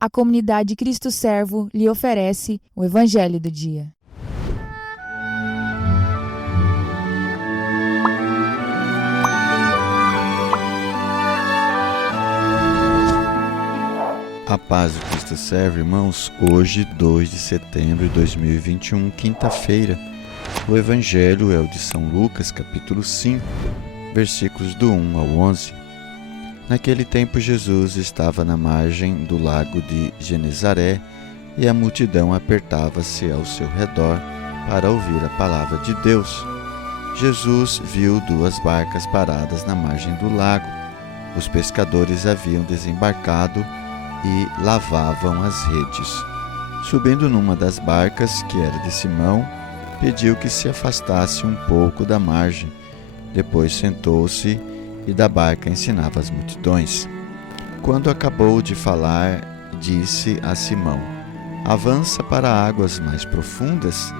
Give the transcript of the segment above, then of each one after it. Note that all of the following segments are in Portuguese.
a comunidade Cristo Servo lhe oferece o Evangelho do Dia. A paz do Cristo Servo, irmãos. Hoje, 2 de setembro de 2021, quinta-feira, o Evangelho é o de São Lucas, capítulo 5, versículos do 1 ao 11. Naquele tempo, Jesus estava na margem do lago de Genezaré e a multidão apertava-se ao seu redor para ouvir a palavra de Deus. Jesus viu 2 barcas paradas na margem do lago. Os pescadores haviam desembarcado e lavavam as redes. Subindo numa das barcas, que era de Simão, pediu que se afastasse um pouco da margem. Depois sentou-se e da barca ensinava as multidões. Quando acabou de falar, disse a Simão: avança para águas mais profundas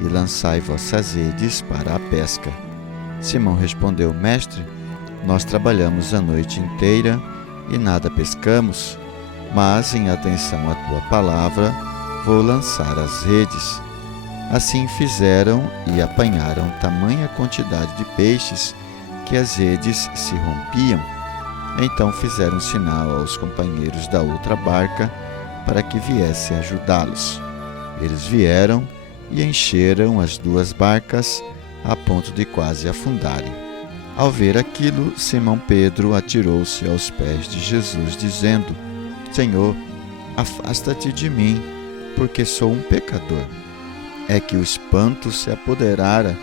e lançai vossas redes para a pesca. Simão respondeu: Mestre, nós trabalhamos a noite inteira e nada pescamos, mas em atenção à tua palavra vou lançar as redes. Assim fizeram e apanharam tamanha quantidade de peixes que as redes se rompiam. Então fizeram sinal aos companheiros da outra barca para que viessem ajudá-los. Eles vieram e encheram as 2 barcas a ponto de quase afundarem. Ao ver aquilo, Simão Pedro atirou-se aos pés de Jesus, dizendo: Senhor, afasta-te de mim, porque sou um pecador. É que o espanto se apoderara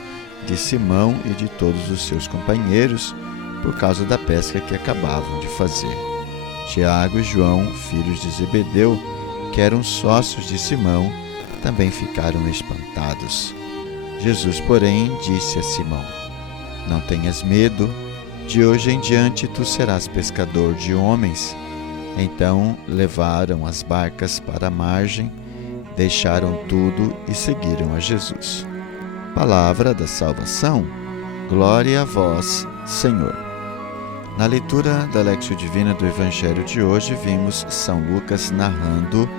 de Simão e de todos os seus companheiros por causa da pesca que acabavam de fazer. Tiago e João, filhos de Zebedeu, que eram sócios de Simão, também ficaram espantados. Jesus, porém, disse a Simão: Não tenhas medo, de hoje em diante tu serás pescador de homens. Então levaram as barcas para a margem, deixaram tudo e seguiram a Jesus. Palavra da salvação, glória a vós, Senhor. Na leitura da Lectio Divina do Evangelho de hoje, vimos São Lucas narrando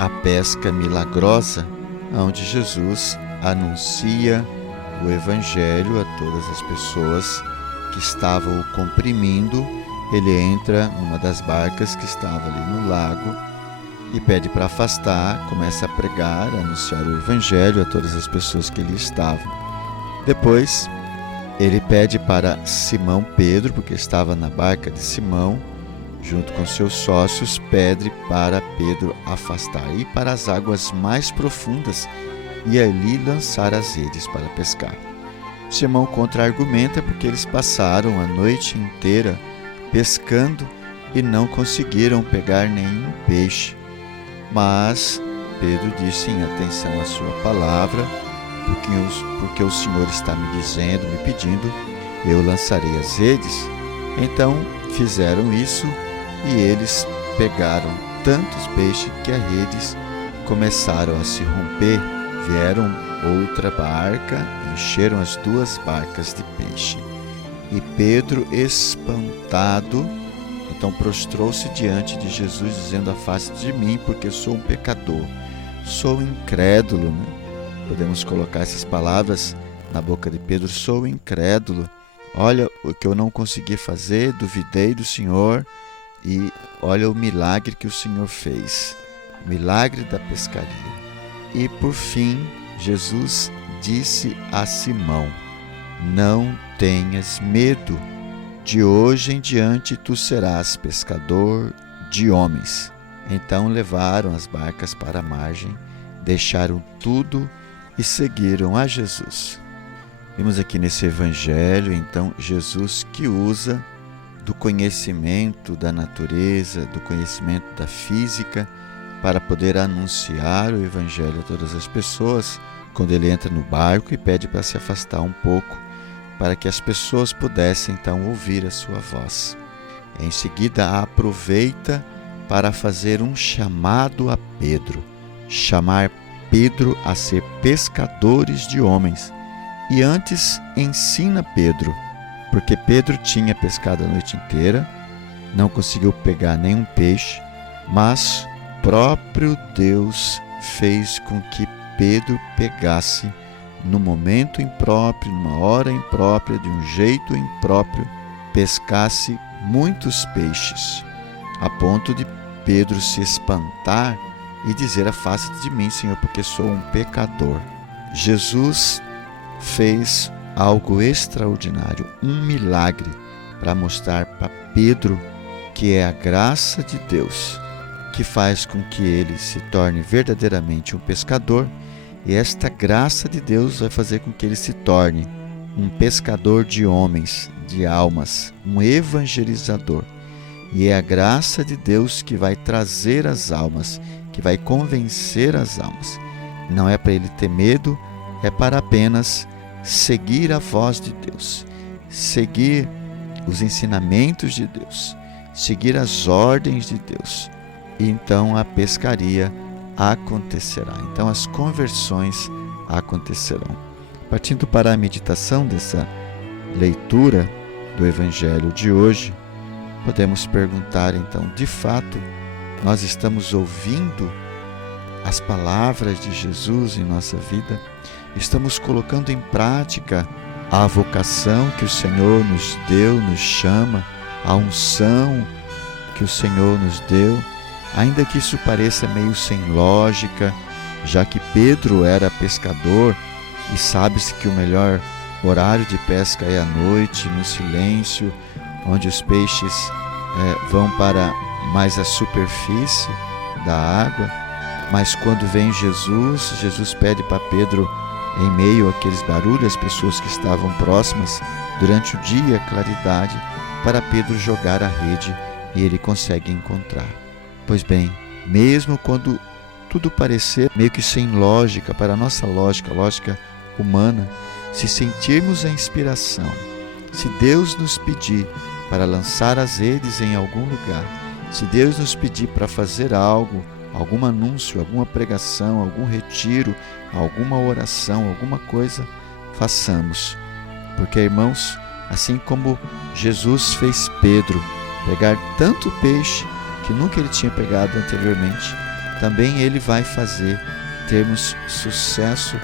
a pesca milagrosa, onde Jesus anuncia o Evangelho a todas as pessoas que estavam o comprimindo. Ele entra numa das barcas que estava ali no lago e pede para afastar, começa a pregar, a anunciar o Evangelho a todas as pessoas que ali estavam. Depois, ele pede para Simão Pedro, porque estava na barca de Simão, junto com seus sócios, pede para Pedro afastar, ir para as águas mais profundas e ali lançar as redes para pescar. Simão contra-argumenta porque eles passaram a noite inteira pescando e não conseguiram pegar nenhum peixe. Mas Pedro disse em atenção à sua palavra: porque o Senhor está me dizendo, me pedindo, eu lançarei as redes. Então fizeram isso e eles pegaram tantos peixes que as redes começaram a se romper. Vieram outra barca, encheram as 2 barcas de peixe. E Pedro, espantado, então prostrou-se diante de Jesus, dizendo: afaste de mim, porque sou um pecador. Sou incrédulo, né? Podemos colocar essas palavras na boca de Pedro: sou incrédulo. Olha o que eu não consegui fazer, duvidei do Senhor e olha o milagre que o Senhor fez. O milagre da pescaria. E por fim, Jesus disse a Simão: não tenhas medo, de hoje em diante tu serás pescador de homens. Então levaram as barcas para a margem, deixaram tudo e seguiram a Jesus. Vimos aqui nesse Evangelho, então, Jesus que usa do conhecimento da natureza, do conhecimento da física, para poder anunciar o Evangelho a todas as pessoas, quando ele entra no barco e pede para se afastar um pouco, para que as pessoas pudessem então ouvir a sua voz. Em seguida, aproveita para fazer um chamado a Pedro, chamar Pedro a ser pescadores de homens. E antes ensina Pedro, porque Pedro tinha pescado a noite inteira, não conseguiu pegar nenhum peixe, mas próprio Deus fez com que Pedro pegasse no momento impróprio, numa hora imprópria, de um jeito impróprio, pescasse muitos peixes, a ponto de Pedro se espantar e dizer: afasta-te de mim, Senhor, porque sou um pecador. Jesus fez algo extraordinário, um milagre, para mostrar para Pedro que é a graça de Deus que faz com que ele se torne verdadeiramente um pescador, e esta graça de Deus vai fazer com que ele se torne um pescador de homens, de almas, um evangelizador. E é a graça de Deus que vai trazer as almas, que vai convencer as almas. Não é para ele ter medo, é para apenas seguir a voz de Deus, seguir os ensinamentos de Deus, seguir as ordens de Deus. E então a pescaria acontecerá. Então as conversões acontecerão. Partindo para a meditação dessa leitura do Evangelho de hoje, podemos perguntar então, de fato, nós estamos ouvindo as palavras de Jesus em nossa vida? Estamos colocando em prática a vocação que o Senhor nos deu, nos chama, a unção que o Senhor nos deu? Ainda que isso pareça meio sem lógica, já que Pedro era pescador e sabe-se que o melhor horário de pesca é à noite, no silêncio, onde os peixes vão para mais a superfície da água. Mas quando vem Jesus pede para Pedro, em meio àqueles barulhos, as pessoas que estavam próximas, durante o dia, claridade, para Pedro jogar a rede, e ele consegue encontrar. Pois bem, mesmo quando tudo parecer meio que sem lógica, para a nossa lógica humana, se sentirmos a inspiração, se Deus nos pedir para lançar as redes em algum lugar, se Deus nos pedir para fazer algo, algum anúncio, alguma pregação, algum retiro, alguma oração, alguma coisa, façamos. Porque, irmãos, assim como Jesus fez Pedro pegar tanto peixe que nunca ele tinha pegado anteriormente, também ele vai fazer termos sucesso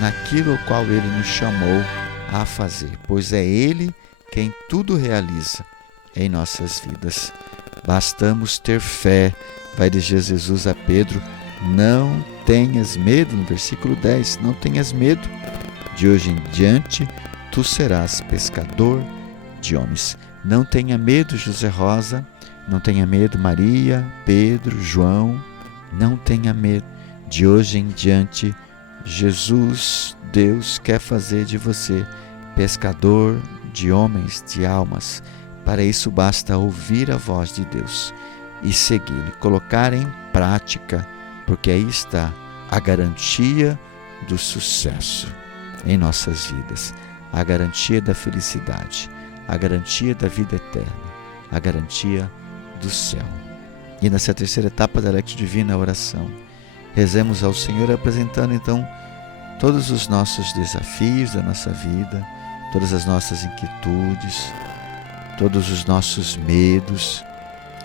naquilo ao qual ele nos chamou a fazer, pois é ele quem tudo realiza em nossas vidas. Bastamos ter fé, vai dizer Jesus a Pedro: não tenhas medo, no versículo 10, não tenhas medo, de hoje em diante tu serás pescador de homens. Não tenha medo, José Rosa, não tenha medo, Maria, Pedro, João, não tenha medo. De hoje em diante, Jesus, Deus, quer fazer de você pescador de homens, de almas. Para isso basta ouvir a voz de Deus e segui-lo, colocar em prática, porque aí está a garantia do sucesso em nossas vidas, a garantia da felicidade, a garantia da vida eterna, a garantia do céu. E nessa terceira etapa da Lectio Divina, a oração, rezemos ao Senhor apresentando então todos os nossos desafios da nossa vida, todas as nossas inquietudes, todos os nossos medos,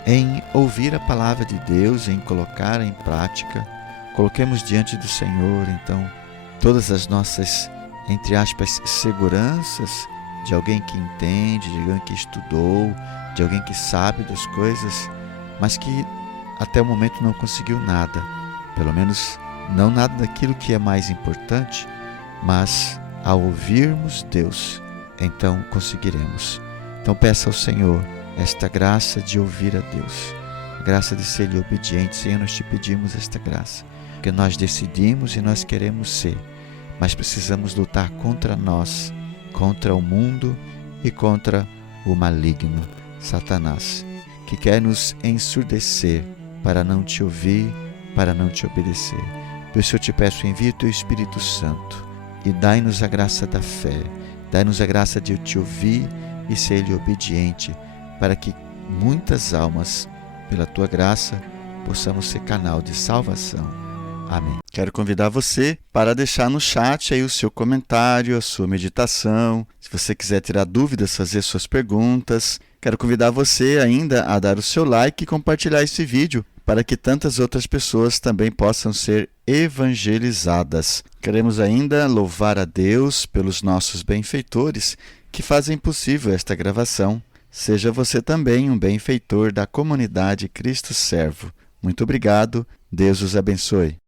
em ouvir a palavra de Deus, em colocar em prática. Coloquemos diante do Senhor então todas as nossas, entre aspas, seguranças de alguém que entende, de alguém que estudou, de alguém que sabe das coisas, mas que até o momento não conseguiu nada, pelo menos não nada daquilo que é mais importante, mas ao ouvirmos Deus, então conseguiremos. Então peça ao Senhor esta graça de ouvir a Deus, a graça de ser-lhe obediente. Senhor, nós te pedimos esta graça, porque nós decidimos e nós queremos ser, mas precisamos lutar contra nós, contra o mundo e contra o maligno, Satanás, que quer nos ensurdecer para não te ouvir, para não te obedecer. Por isso eu te peço, envia o teu Espírito Santo e dai-nos a graça da fé, dai-nos a graça de te ouvir e ser-lhe obediente, para que muitas almas, pela tua graça, possamos ser canal de salvação. Amém. Quero convidar você para deixar no chat aí o seu comentário, a sua meditação. Se você quiser tirar dúvidas, fazer suas perguntas. Quero convidar você ainda a dar o seu like e compartilhar esse vídeo para que tantas outras pessoas também possam ser evangelizadas. Queremos ainda louvar a Deus pelos nossos benfeitores que fazem possível esta gravação. Seja você também um benfeitor da comunidade Cristo Servo. Muito obrigado. Deus os abençoe.